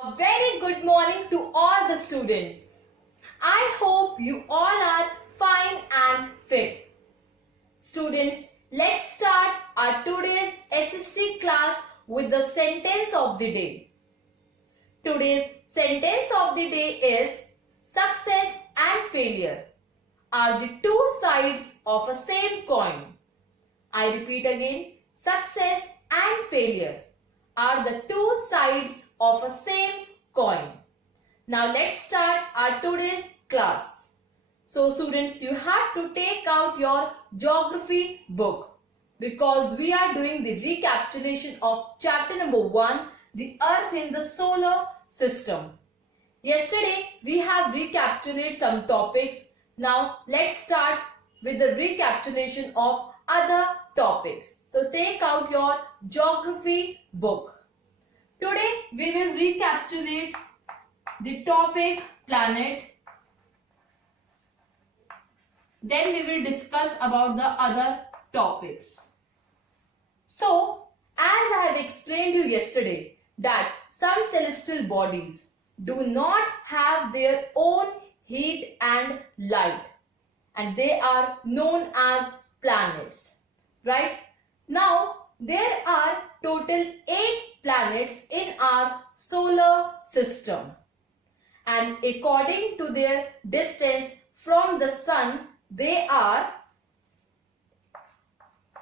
A very good morning to all the students. I hope you all are fine and fit. Students, let's start our today's SST class with the sentence of the day. Today's sentence of the day is success and failure are the two sides of a same coin. I repeat again, success and failure are the two sides of a same coin. Now let's start our today's class. So students, you have to take out your geography book because we are doing the recapitulation of chapter number 1, the Earth in the solar system. Yesterday we have recapitulated some topics. Now let's start with the recapitulation of other topics. So take out your geography book. Today we will recapitulate the topic planet. Then we will discuss about the other topics. So as I have explained you yesterday that some celestial bodies do not have their own heat and light, and they are known as planets, right? Now there are total 8 planets in our solar system, and according to their distance from the sun, they are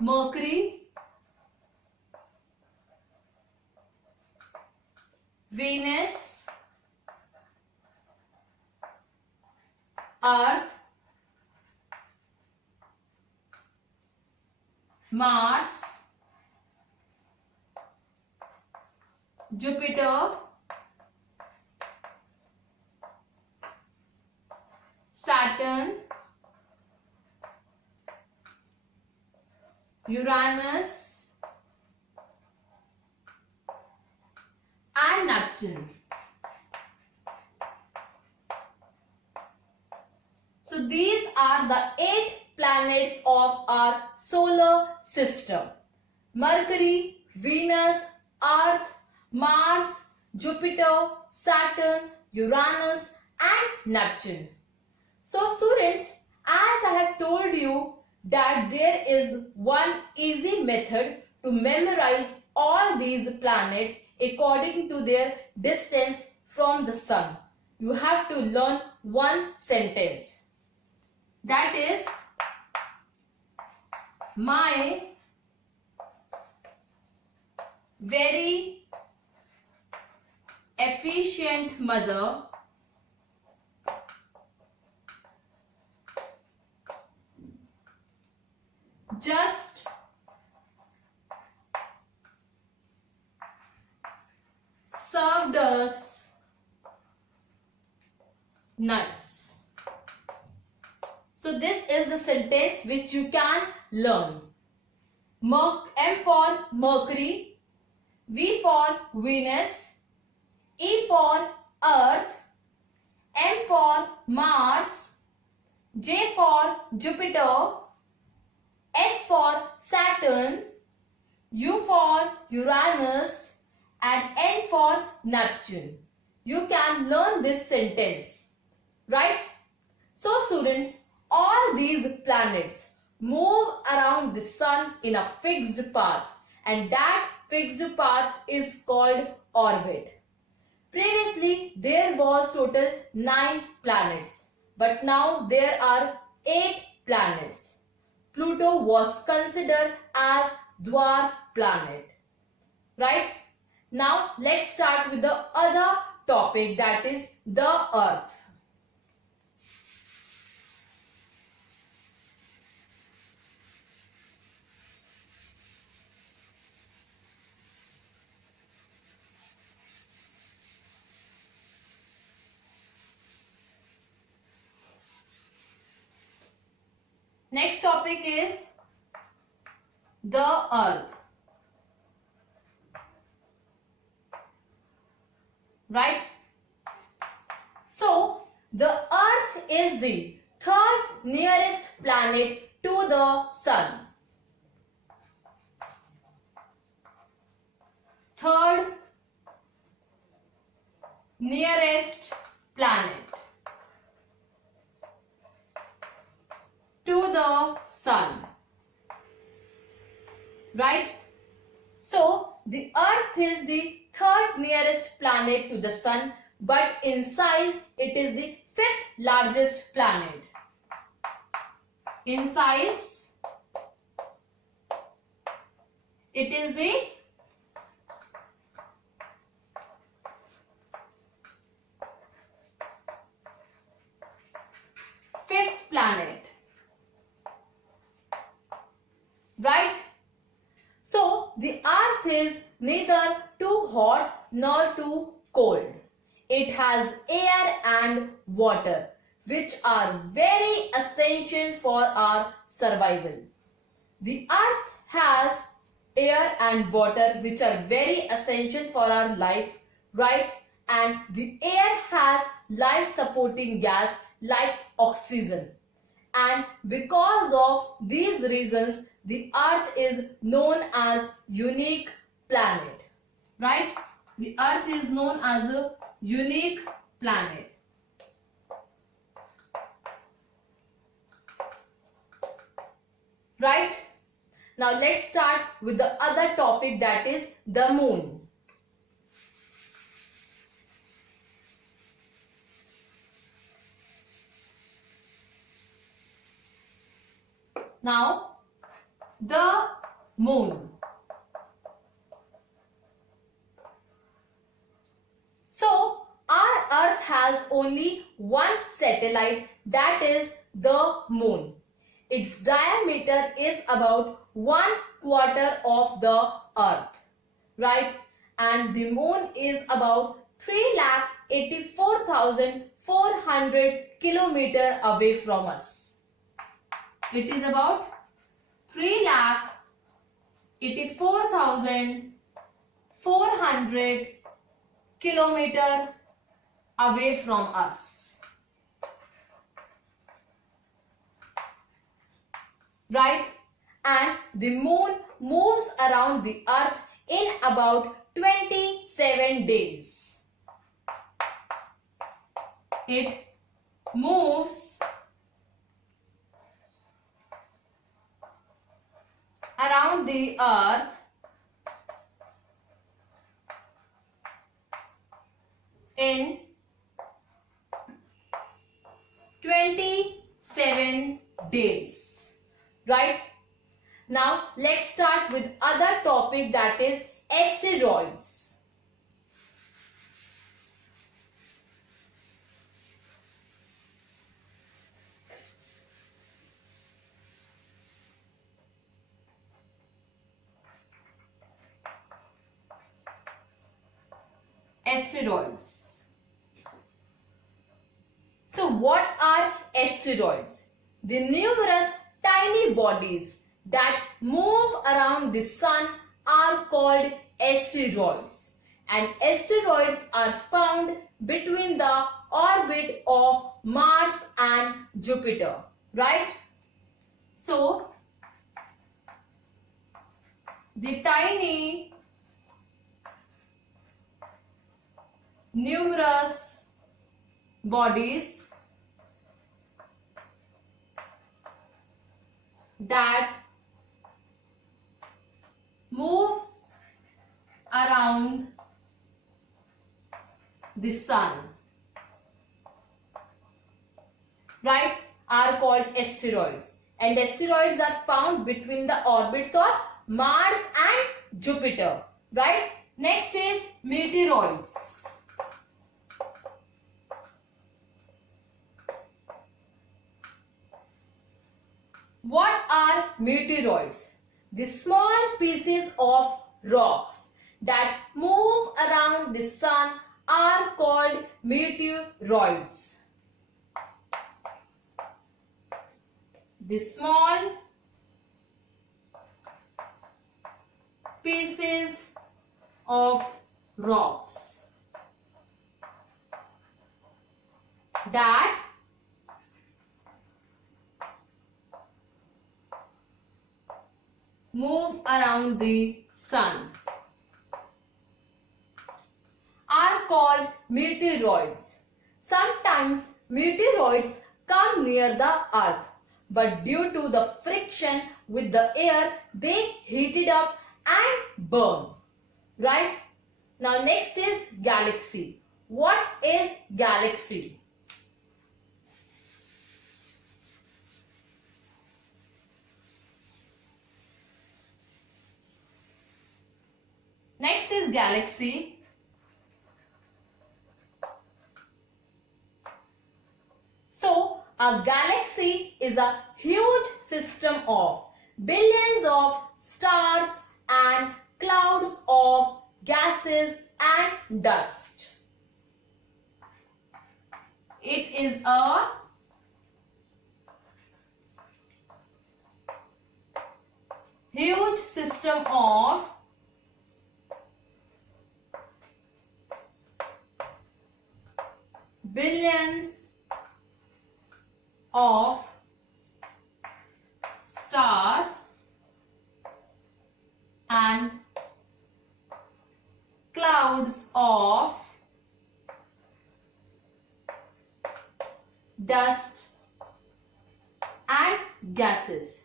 Mercury, Venus, Earth, Mars, Jupiter, Saturn, Uranus, and Neptune. So these are the 8 planets of our solar system: Mercury, Venus, Earth, Mars, Jupiter, Saturn, Uranus, and Neptune. So students, as I have told you that there is one easy method to memorize all these planets according to their distance from the sun. You have to learn one sentence. That is, my very efficient mother just served us nuts. So this is the sentence which you can learn. M for Mercury, V for Venus, E for Earth, M for Mars, J for Jupiter, S for Saturn, U for Uranus, and N for Neptune. You can learn this sentence, right? So students, all these planets move around the sun in a fixed path, and that fixed path is called orbit. Previously there was total 9 planets, but now there are 8 planets. Pluto was considered as dwarf planet, right? Now let's start with the other topic, that is the Earth. Next topic is the Earth, right? So the Earth is the 3rd nearest planet to the sun. 3rd nearest planet to the sun, right? So the Earth is the third nearest planet to the sun, but in size it is the fifth largest planet. In size it is the fifth planet, right? So the Earth is neither too hot nor too cold. It has air and water, which are very essential for our survival. The Earth has air and water which are very essential for our life, right? And the air has life supporting gas like oxygen. And because of these reasons, the Earth is known as unique planet, right? The Earth is known as a unique planet. Right? Now let's start with the other topic, that is the moon. Now, the moon. So, our Earth has only one satellite, that is the moon. Its diameter is about 1/4 of the Earth, right? And the moon is about 3,84,400 kilometers away from us. It is about 3,84,400 kilometers away from us. Right? And the moon moves around the Earth in about 27 days. It moves around the Earth in 27 days, right? Now let's start with other topic, that is asteroids. Asteroids. So what are asteroids? The numerous tiny bodies that move around the sun are called asteroids, and asteroids are found between the orbit of Mars and Jupiter, right? So the tiny numerous bodies that move around the sun, right, are called asteroids, and asteroids are found between the orbits of Mars and Jupiter, right? Next is meteoroids. What are meteoroids? The small pieces of rocks that move around the sun are called meteoroids. The small pieces of rocks that move around the sun are called meteoroids. Sometimes meteoroids come near the earth, but due to the friction with the air, they heated up and burn. Right? Now next is galaxy. What is galaxy? Next is galaxy. So, a galaxy is a huge system of billions of stars and clouds of gases and dust. It is a huge system of billions of stars and clouds of dust and gases.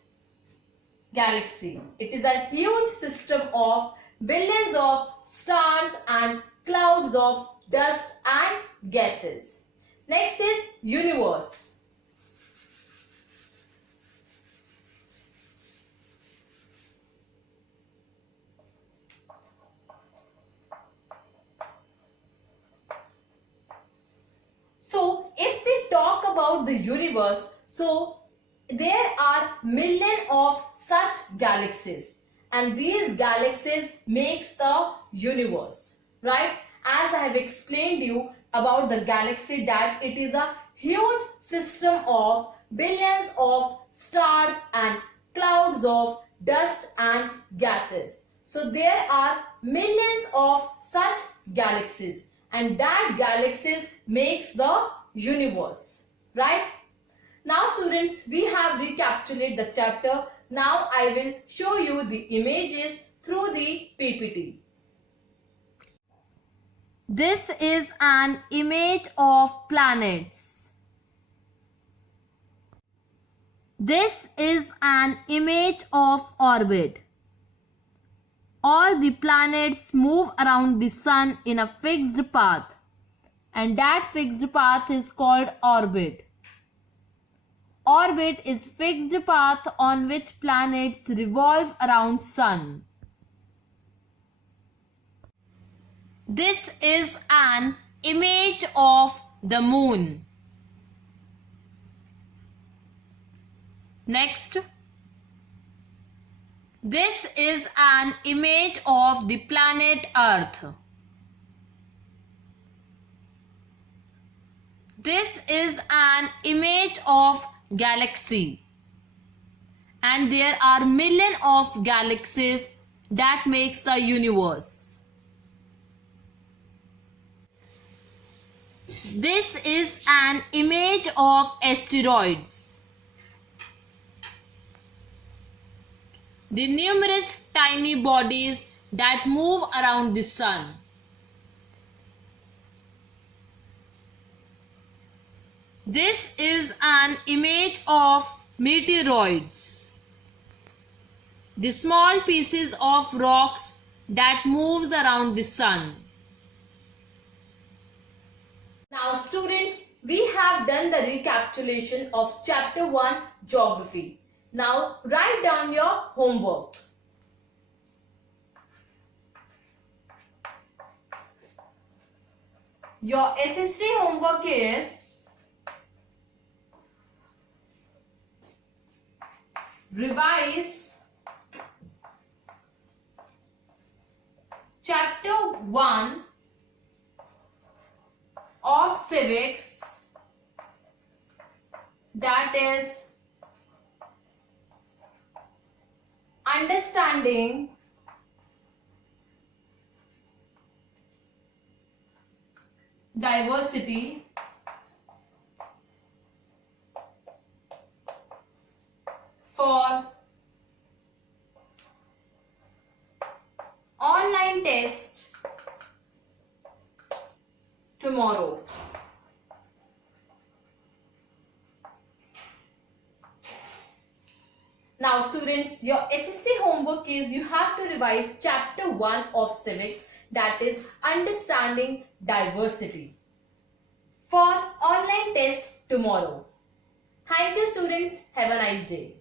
Galaxy. It is a huge system of billions of stars and clouds of dust and gases. Next is universe. So, if we talk about the universe, so there are millions of such galaxies, and these galaxies makes the universe, right? As I have explained you about the galaxy, that it is a huge system of billions of stars and clouds of dust and gases. So there are millions of such galaxies, and that galaxies makes the universe, right? Now students, we have recapitulated the chapter. Now I will show you the images through the PPT. This is an image of planets. This is an image of orbit. All the planets move around the sun in a fixed path, and that fixed path is called orbit. Orbit is fixed path on which planets revolve around sun. This is an image of the moon. Next, this is an image of the planet Earth. This is an image of galaxy, and there are millions of galaxies that makes the universe. This is an image of asteroids. The numerous tiny bodies that move around the sun. This is an image of meteoroids, the small pieces of rocks that moves around the sun. Now students, we have done the recapitulation of chapter 1 geography. Now write down your homework. Your SST homework is revise chapter 1 of civics, that is understanding diversity, for online test tomorrow. Now students, your SST homework is you have to revise chapter 1 of civics, that is understanding diversity, for online test tomorrow. Thank you students. Have a nice day.